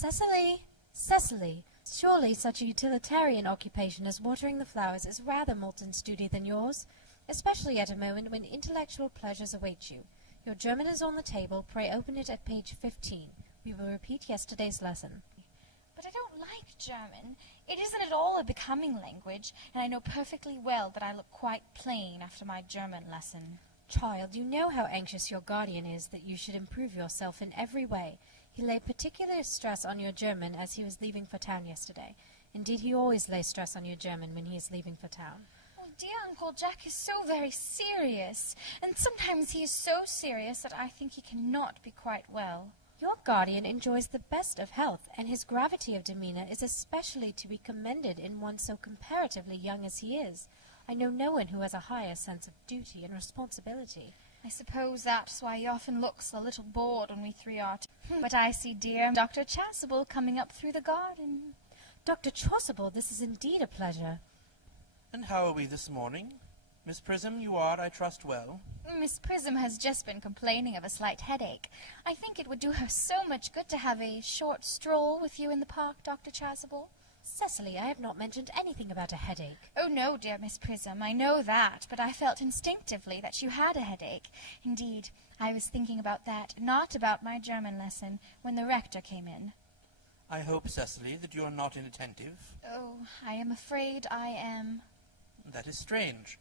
Cecily! Cecily! Surely such a utilitarian occupation as watering the flowers is rather Moulton's duty than yours, especially at a moment when intellectual pleasures await you. Your German is on the table. Pray open it at page 15. We will repeat yesterday's lesson. But I don't like German. It isn't at all a becoming language, and I know perfectly well that I look quite plain after my German lesson. Child, you know how anxious your guardian is that you should improve yourself in every way. He laid particular stress on your German as he was leaving for town yesterday. Indeed, he always lays stress on your German when he is leaving for town. Oh, dear Uncle Jack is so very serious, and sometimes he is so serious that I think he cannot be quite well. Your guardian enjoys the best of health, and his gravity of demeanour is especially to be commended in one so comparatively young as he is. I know no one who has a higher sense of duty and responsibility. I suppose that's why he often looks a little bored when we three are But I see dear Dr. Chasuble coming up through the garden. Dr. Chasuble, this is indeed a pleasure. And how are we this morning? Miss Prism, you are, I trust, well? Miss Prism has just been complaining of a slight headache. I think it would do her so much good to have a short stroll with you in the park, Dr. Chasuble. Cecily, I have not mentioned anything about a headache. Oh, no, dear Miss Prism, I know that, but I felt instinctively that you had a headache. Indeed, I was thinking about that, not about my German lesson, when the rector came in. I hope, Cecily, that you are not inattentive. Oh, I am afraid I am. That is strange.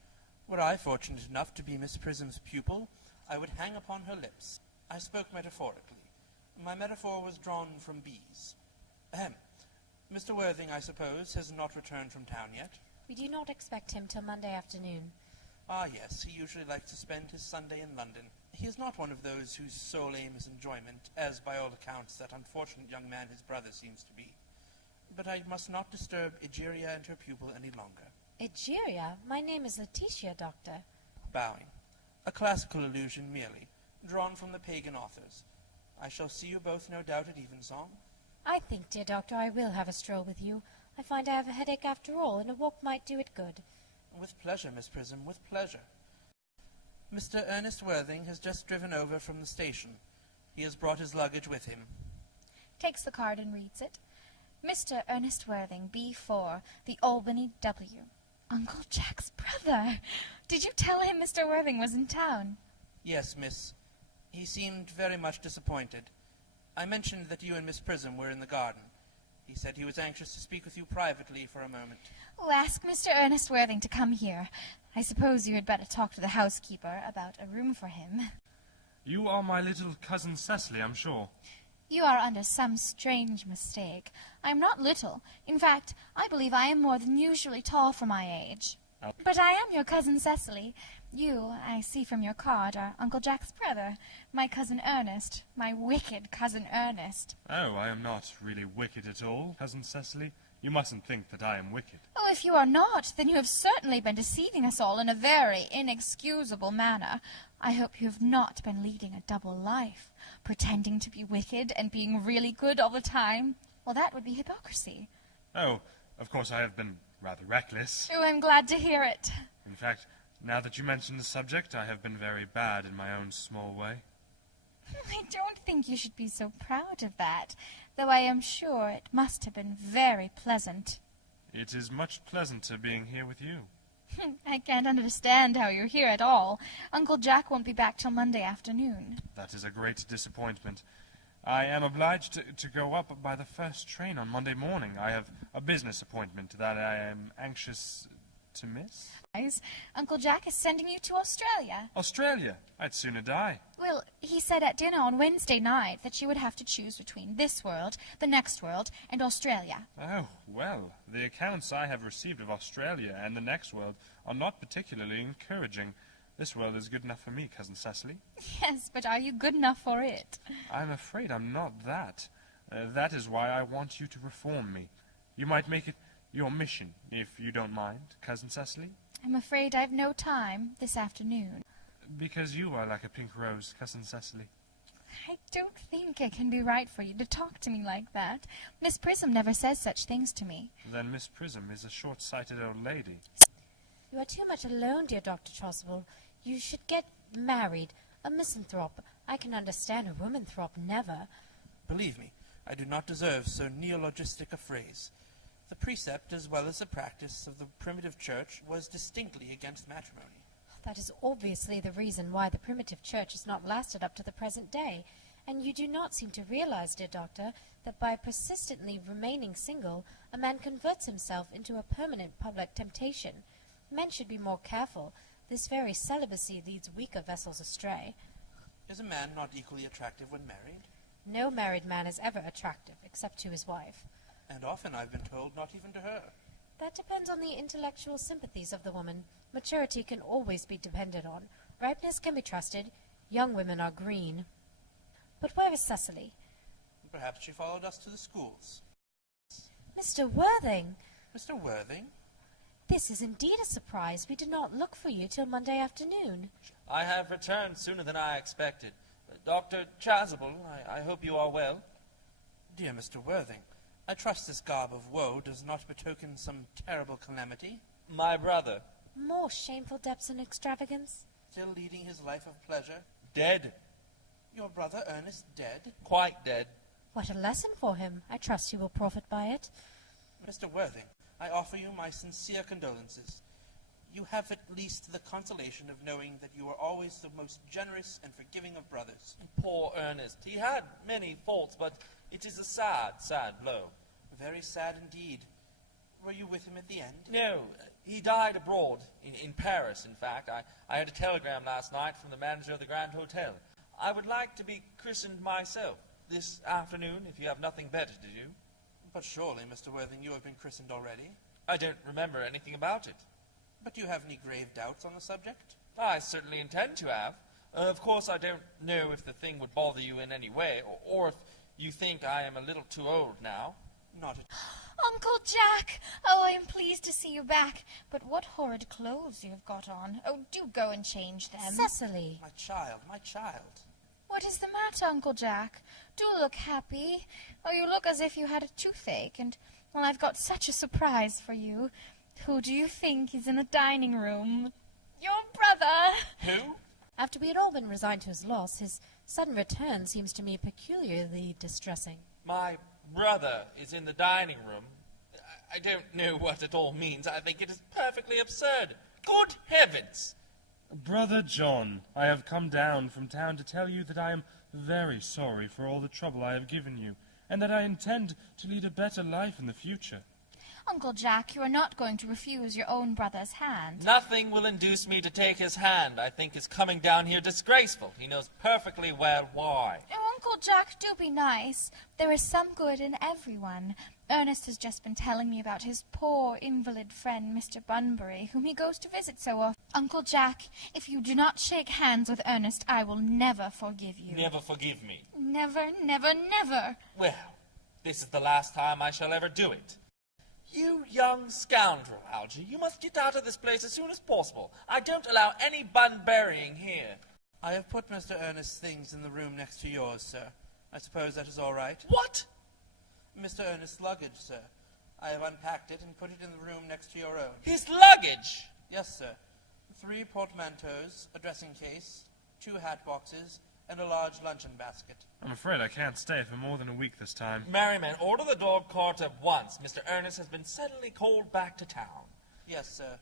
Were I fortunate enough to be Miss Prism's pupil, I would hang upon her lips. I spoke metaphorically. My metaphor was drawn from bees. Ahem. Mr. Worthing, I suppose, has not returned from town yet? We do not expect him till Monday afternoon. Ah, yes, he usually likes to spend his Sunday in London. He is not one of those whose sole aim is enjoyment, as by all accounts that unfortunate young man his brother seems to be. But I must not disturb Egeria and her pupil any longer. Egeria? My name is Letitia, Doctor. Bowing. A classical allusion merely, drawn from the pagan authors. I shall see you both, no doubt, at evensong. I think, dear Doctor, I will have a stroll with you. I find I have a headache after all, and a walk might do it good. With pleasure, Miss Prism, with pleasure. Mr. Ernest Worthing has just driven over from the station. He has brought his luggage with him. Takes the card and reads it. Mr. Ernest Worthing, B4, the Albany W. Uncle Jack's brother! Did you tell him Mr. Worthing was in town? Yes, miss. He seemed very much disappointed. I mentioned that you and Miss Prism were in the garden. He said he was anxious to speak with you privately for a moment. Oh, ask Mr. Ernest Worthing to come here. I suppose you had better talk to the housekeeper about a room for him. You are my little cousin Cecily, I'm sure. You are under some strange mistake. I am not little. In fact, I believe I am more than usually tall for my age. Oh. But I am your cousin Cecily. You, I see from your card, are Uncle Jack's brother, my cousin Ernest, my wicked cousin Ernest. Oh, I am not really wicked at all, cousin Cecily. You mustn't think that I am wicked. Oh, if you are not, then you have certainly been deceiving us all in a very inexcusable manner. I hope you have not been leading a double life, pretending to be wicked and being really good all the time. Well, that would be hypocrisy. Oh, of course I have been rather reckless. Oh, I'm glad to hear it. In fact, now that you mention the subject, I have been very bad in my own small way. I don't think you should be so proud of that, though I am sure it must have been very pleasant. It is much pleasanter being here with you. I can't understand how you're here at all. Uncle Jack won't be back till Monday afternoon. That is a great disappointment. I am obliged to go up by the first train on Monday morning. I have a business appointment that I am anxious to miss. Uncle Jack is sending you to Australia. Australia? I'd sooner die. Well, he said at dinner on Wednesday night that you would have to choose between this world, the next world, and Australia. Oh, well, the accounts I have received of Australia and the next world are not particularly encouraging. This world is good enough for me, Cousin Cecily. Yes, but are you good enough for it? I'm afraid I'm not that. That is why I want you to reform me. You might make it your mission, if you don't mind, Cousin Cecily. I'm afraid I've no time this afternoon. Because you are like a pink rose, Cousin Cecily. I don't think it can be right for you to talk to me like that. Miss Prism never says such things to me. Then Miss Prism is a short-sighted old lady. You are too much alone, dear Dr. Chasuble. You should get married. A misanthrope. I can understand a womanthrop, never. Believe me, I do not deserve so neologistic a phrase. The precept as well as the practice of the primitive church was distinctly against matrimony. That is obviously the reason why the primitive church has not lasted up to the present day, and you do not seem to realize, dear doctor, that by persistently remaining single, a man converts himself into a permanent public temptation. Men should be more careful. This very celibacy leads weaker vessels astray. Is a man not equally attractive when married? No married man is ever attractive, except to his wife. And often, I've been told, not even to her. That depends on the intellectual sympathies of the woman. Maturity can always be depended on. Ripeness can be trusted. Young women are green. But where is Cecily? Perhaps she followed us to the schools. Mr. Worthing! Mr. Worthing? This is indeed a surprise. We did not look for you till Monday afternoon. I have returned sooner than I expected. Dr. Chasuble, I hope you are well. Dear Mr. Worthing, I trust this garb of woe does not betoken some terrible calamity. My brother. More shameful depths and extravagance? Still leading his life of pleasure. Dead. Your brother Ernest dead? Quite dead. What a lesson for him. I trust you will profit by it. Mr. Worthing, I offer you my sincere condolences. You have at least the consolation of knowing that you are always the most generous and forgiving of brothers. Poor Ernest. He had many faults, but it is a sad, sad blow. Very sad indeed. Were you with him at the end? No, he died abroad, in Paris, in fact. I had a telegram last night from the manager of the Grand Hotel. I would like to be christened myself this afternoon, if you have nothing better to do. But surely, Mr. Worthing, you have been christened already. I don't remember anything about it. But do you have any grave doubts on the subject? I certainly intend to have. Of course, I don't know if the thing would bother you in any way, or if you think I am a little too old now. Not at Uncle Jack! Oh, I am pleased to see you back. But what horrid clothes you have got on. Oh, do go and change them. Cecily! my child, my child. What is the matter, Uncle Jack? Do look happy. Oh, you look as if you had a toothache, and, well, I've got such a surprise for you. Who do you think is in the dining room? Your brother! Who? After we had all been resigned to his loss, his sudden return seems to me peculiarly distressing. My brother is in the dining room. I don't know what it all means. I think it is perfectly absurd. Good heavens! Brother John, I have come down from town to tell you that I am very sorry for all the trouble I have given you, and that I intend to lead a better life in the future. Uncle Jack, you are not going to refuse your own brother's hand. Nothing will induce me to take his hand. I think his coming down here disgraceful. He knows perfectly well why. Oh, Uncle Jack, do be nice. There is some good in everyone. Ernest has just been telling me about his poor invalid friend, Mr. Bunbury, whom he goes to visit so often. Uncle Jack, if you do not shake hands with Ernest, I will never forgive you. Never forgive me. Never, never, never. Well, this is the last time I shall ever do it. You young scoundrel, Algy, you must get out of this place as soon as possible. I don't allow any bun-burying here. I have put Mr. Ernest's things in the room next to yours, sir. I suppose that is all right? What? Mr. Ernest's luggage, sir. I have unpacked it and put it in the room next to your own. His luggage? Yes, sir. 3 portmanteaus, a dressing case, 2 hat boxes, and a large luncheon basket. I'm afraid I can't stay for more than a week this time. Merriman, order the dog cart at once. Mr. Ernest has been suddenly called back to town. Yes, sir.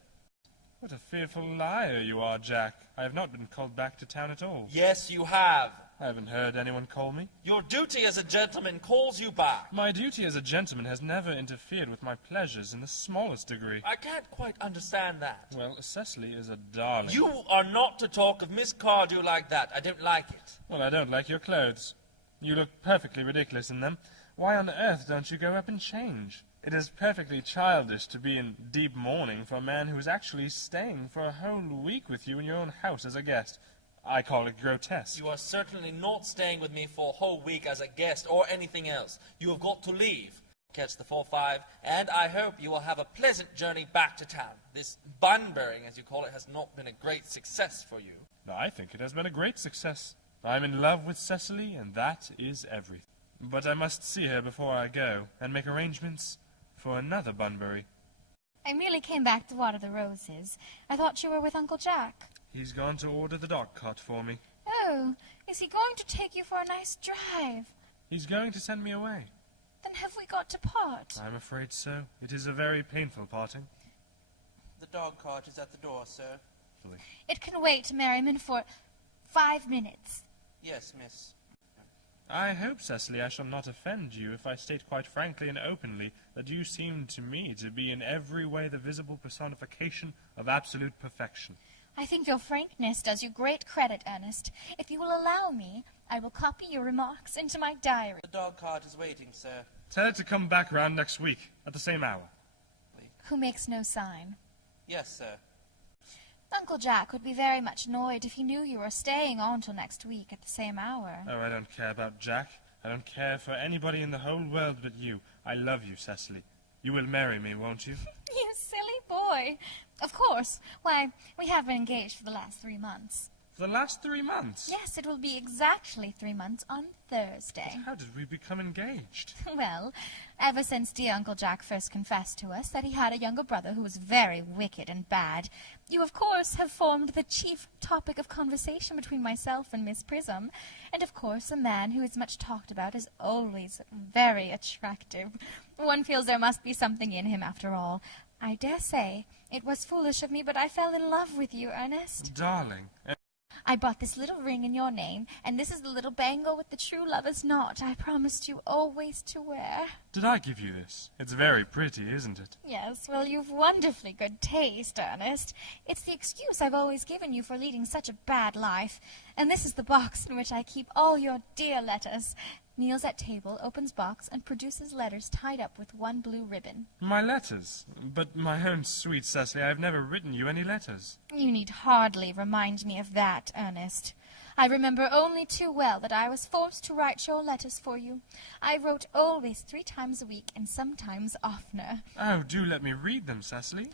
What a fearful liar you are, Jack. I have not been called back to town at all. Yes, you have. I haven't heard anyone call me. Your duty as a gentleman calls you back. My duty as a gentleman has never interfered with my pleasures in the smallest degree. I can't quite understand that. Well, Cecily is a darling. You are not to talk of Miss Cardew like that. I don't like it. Well, I don't like your clothes. You look perfectly ridiculous in them. Why on earth don't you go up and change? It is perfectly childish to be in deep mourning for a man who is actually staying for a whole week with you in your own house as a guest. I call it grotesque. You are certainly not staying with me for a whole week as a guest or anything else. You have got to leave. Catch the 4-5, and I hope you will have a pleasant journey back to town. This bun-burying, as you call it, has not been a great success for you. I think it has been a great success. I'm in love with Cecily, and that is everything. But I must see her before I go, and make arrangements for another Bunbury. I merely came back to water the roses. I thought you were with Uncle Jack. He's gone to order the dog cart for me. Oh, is he going to take you for a nice drive? He's going to send me away. Then have we got to part? I'm afraid so. It is a very painful parting. The dog cart is at the door, sir. It can wait, Merriman, for 5 minutes. Yes, miss. I hope, Cecily, I shall not offend you if I state quite frankly and openly that you seem to me to be in every way the visible personification of absolute perfection. I think your frankness does you great credit, Ernest. If you will allow me, I will copy your remarks into my diary. The dog cart is waiting, sir. Tell her to come back round next week, at the same hour. Who makes no sign. Yes, sir. Uncle Jack would be very much annoyed if he knew you were staying on till next week at the same hour. Oh, I don't care about Jack. I don't care for anybody in the whole world but you. I love you, Cecily. You will marry me, won't you? You silly boy. Of course. Why, we have been engaged for the last 3 months. For the last 3 months? Yes, it will be exactly 3 months on Thursday. How did we become engaged? Well, ever since dear Uncle Jack first confessed to us that he had a younger brother who was very wicked and bad, you of course have formed the chief topic of conversation between myself and Miss Prism, and of course a man who is much talked about is always very attractive. One feels there must be something in him after all. I dare say it was foolish of me, but I fell in love with you, Ernest. Darling. I bought this little ring in your name, and this is the little bangle with the true lover's knot I promised you always to wear. Did I give you this? It's very pretty, isn't it? Yes, well, you've wonderfully good taste, Ernest. It's the excuse I've always given you for leading such a bad life. And this is the box in which I keep all your dear letters. Kneels at table, opens box, and produces letters tied up with one blue ribbon. My letters? But my own sweet Cecily, I have never written you any letters. You need hardly remind me of that, Ernest. I remember only too well that I was forced to write your letters for you. I wrote always 3 times a week, and sometimes oftener. Oh, do let me read them, Cecily.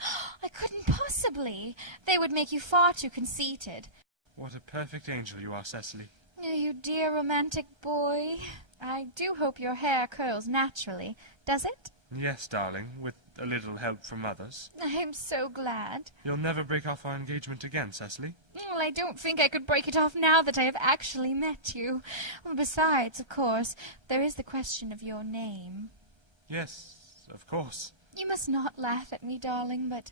I couldn't possibly. They would make you far too conceited. What a perfect angel you are, Cecily. Oh, you dear romantic boy. I do hope your hair curls naturally. Does it? Yes, darling, with a little help from others. I'm so glad. You'll never break off our engagement again, Cecily? Well, I don't think I could break it off now that I have actually met you. Besides, of course, there is the question of your name. Yes, of course. You must not laugh at me, darling, but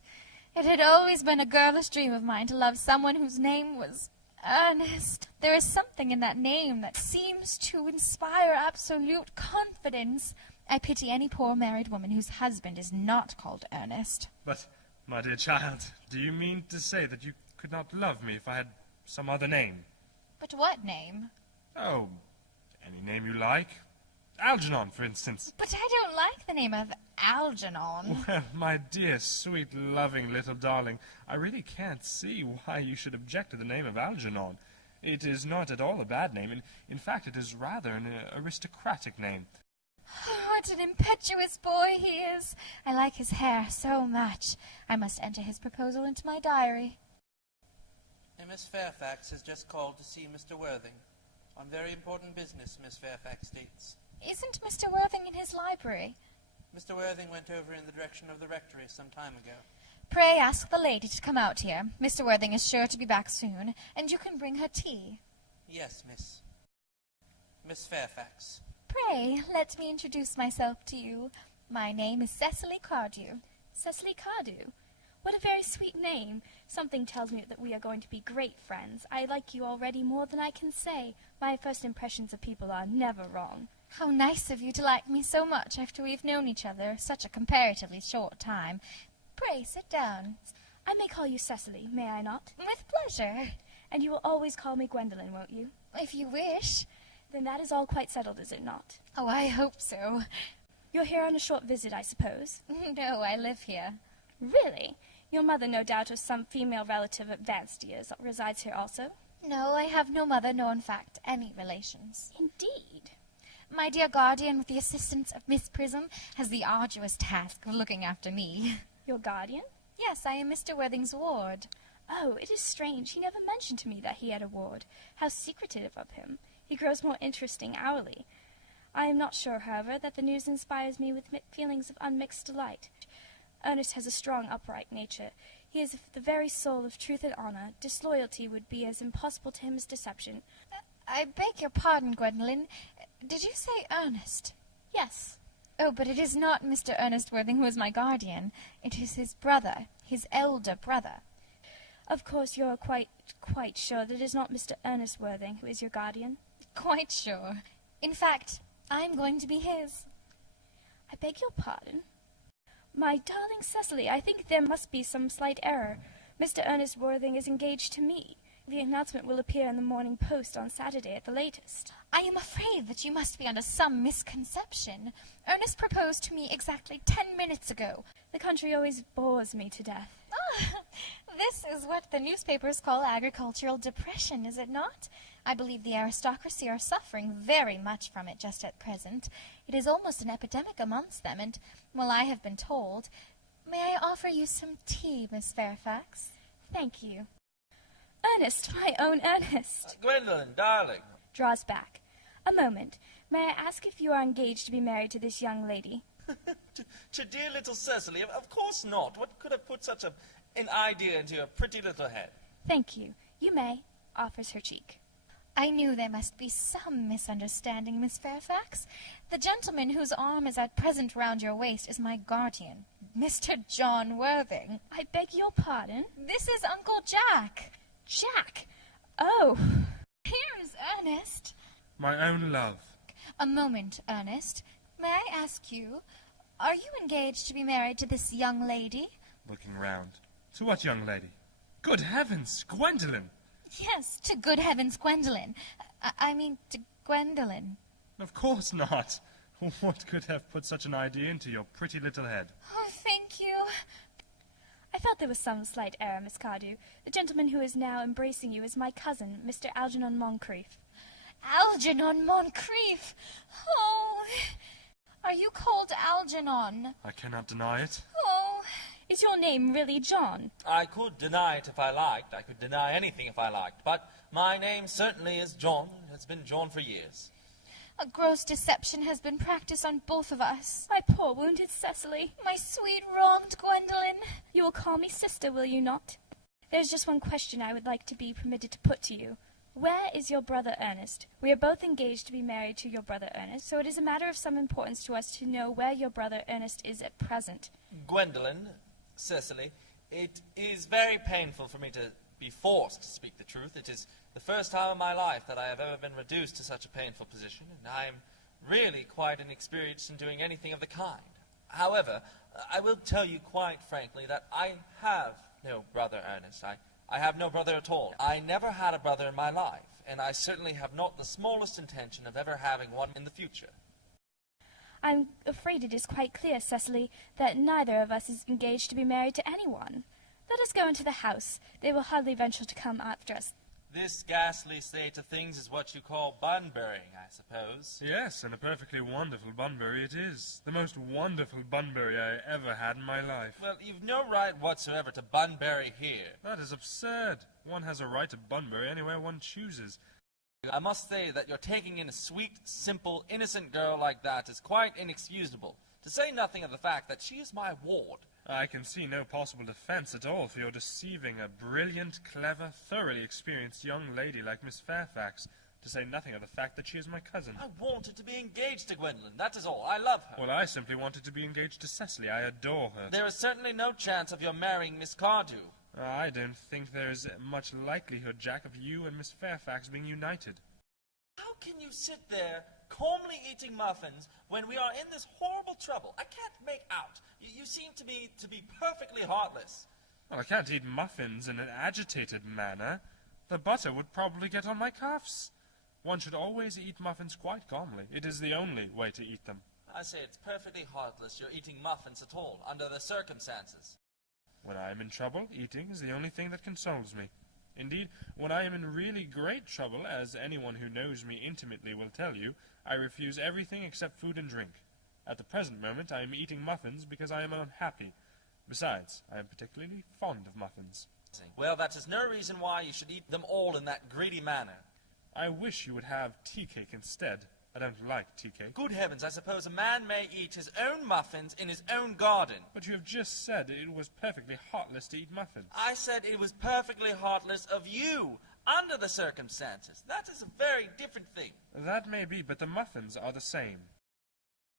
it had always been a girlish dream of mine to love someone whose name was Ernest. There is something in that name that seems to inspire absolute confidence. I pity any poor married woman whose husband is not called Ernest. But, my dear child, do you mean to say that you could not love me if I had some other name? But what name? Oh, any name you like. Algernon, for instance. But I don't like the name of Algernon. Well, my dear, sweet, loving little darling, I really can't see why you should object to the name of Algernon. It is not at all a bad name. In fact, it is rather an aristocratic name. What an impetuous boy he is! I like his hair so much. I must enter his proposal into my diary. Miss Fairfax has just called to see Mr. Worthing. On very important business, Miss Fairfax states. Isn't Mr. Worthing in his library? Mr. Worthing went over in the direction of the rectory some time ago. Pray ask the lady to come out here. Mr. Worthing is sure to be back soon, and you can bring her tea. Yes, miss. Miss Fairfax. Pray, let me introduce myself to you. My name is Cecily Cardew. Cecily Cardew? What a very sweet name. Something tells me that we are going to be great friends. I like you already more than I can say. My first impressions of people are never wrong. How nice of you to like me so much after we've known each other such a comparatively short time. Pray, sit down. I may call you Cecily, may I not? With pleasure. And you will always call me Gwendolen, won't you? If you wish. Then that is all quite settled, is it not? Oh, I hope so. You're here on a short visit, I suppose? No, I live here. Really? Your mother, no doubt, or some female relative of advanced years, resides here also? No, I have no mother, nor in fact any relations. Indeed. My dear guardian, with the assistance of Miss Prism, has the arduous task of looking after me. Your guardian? Yes, I am Mr. Worthing's ward. Oh, it is strange. He never mentioned to me that he had a ward. How secretive of him. He grows more interesting hourly. I am not sure, however, that the news inspires me with feelings of unmixed delight. Ernest has a strong, upright nature. He is the very soul of truth and honor. Disloyalty would be as impossible to him as deception. I beg your pardon, Gwendolen. Did you say Ernest? Yes. Oh, but it is not Mr. Ernest Worthing who is my guardian. It is his brother, his elder brother. Of course you're quite sure that it is not Mr. Ernest Worthing who is your guardian? Quite sure. In fact, I am going to be his. I beg your pardon? My darling Cecily, I think there must be some slight error. Mr. Ernest Worthing is engaged to me. The announcement will appear in the Morning Post on Saturday at the latest. I am afraid that you must be under some misconception. Ernest proposed to me exactly 10 minutes ago. The country always bores me to death. Ah, this is what the newspapers call agricultural depression, is it not? I believe the aristocracy are suffering very much from it just at present. It is almost an epidemic amongst them, and, well, I have been told. May I offer you some tea, Miss Fairfax? Thank you. Ernest, my own Ernest. Gwendolen, darling. Draws back. A moment. May I ask if you are engaged to be married to this young lady? To dear little Cecily, of course not. What could have put such an idea into your pretty little head? Thank you. You may. Offers her cheek. I knew there must be some misunderstanding, Miss Fairfax. The gentleman whose arm is at present round your waist is my guardian, Mr. John Worthing. I beg your pardon? This is Uncle Jack. Jack! Oh! Here is Ernest. My own love. A moment, Ernest. May I ask you, are you engaged to be married to this young lady? Looking round. To what young lady? Good heavens, Gwendolen! Yes, to good heavens, Gwendolen. I mean, to Gwendolen. Of course not. What could have put such an idea into your pretty little head? Oh, thank you. I felt there was some slight error, Miss Cardew. The gentleman who is now embracing you is my cousin, Mr. Algernon Moncrief. Algernon Moncrief! Oh, are you called Algernon? I cannot deny it. Oh, Is your name really John? I could deny it if I liked. I could deny anything if I liked. But my name certainly is John. It's been John for years. a gross deception has been practiced on both of us. My poor wounded Cecily. My sweet wronged Gwendolen. You will call me sister, will you not? There's just one question I would like to be permitted to put to you. Where is your brother Ernest? We are both engaged to be married to your brother Ernest, so it is a matter of some importance to us to know where your brother Ernest is at present. Gwendolen, Cecily, it is very painful for me to be forced to speak the truth. It is the first time in my life that I have ever been reduced to such a painful position, and I am really quite inexperienced in doing anything of the kind. However, I will tell you quite frankly that I have no brother Ernest. I have no brother at all. I never had a brother in my life, and I certainly have not the smallest intention of ever having one in the future. I'm afraid it is quite clear, Cecily, that neither of us is engaged to be married to anyone. Let us go into the house. They will hardly venture to come after us. This ghastly state of things is what you call bun-burying, I suppose. Yes, and a perfectly wonderful bunbury it is. The most wonderful bunbury I ever had in my life. Well, you've no right whatsoever to bun-bury here. That is absurd. One has a right to bunbury anywhere one chooses. I must say that your taking in a sweet, simple, innocent girl like that is quite inexcusable, to say nothing of the fact that she is my ward. I can see no possible defense at all for your deceiving a brilliant, clever, thoroughly experienced young lady like Miss Fairfax, to say nothing of the fact that she is my cousin. I wanted to be engaged to Gwendolen, that is all. I love her. Well, I simply wanted to be engaged to Cecily. I adore her. There is certainly no chance of your marrying Miss Cardew. I don't think there is much likelihood, Jack, of you and Miss Fairfax being united. How can you sit there calmly eating muffins when we are in this horrible trouble? I can't make out. You seem to be perfectly heartless. Well, I can't eat muffins in an agitated manner. The butter would probably get on my cuffs. One should always eat muffins quite calmly. It is the only way to eat them. I say it's perfectly heartless you're eating muffins at all, under the circumstances. When I am in trouble, eating is the only thing that consoles me. Indeed, when I am in really great trouble, as anyone who knows me intimately will tell you, I refuse everything except food and drink. At the present moment, I am eating muffins because I am unhappy. Besides, I am particularly fond of muffins. Well, that is no reason why you should eat them all in that greedy manner. I wish you would have tea cake instead. I don't like tea cake. Good heavens, I suppose a man may eat his own muffins in his own garden. But you have just said it was perfectly heartless to eat muffins. I said it was perfectly heartless of you, under the circumstances. That is a very different thing. That may be, but the muffins are the same.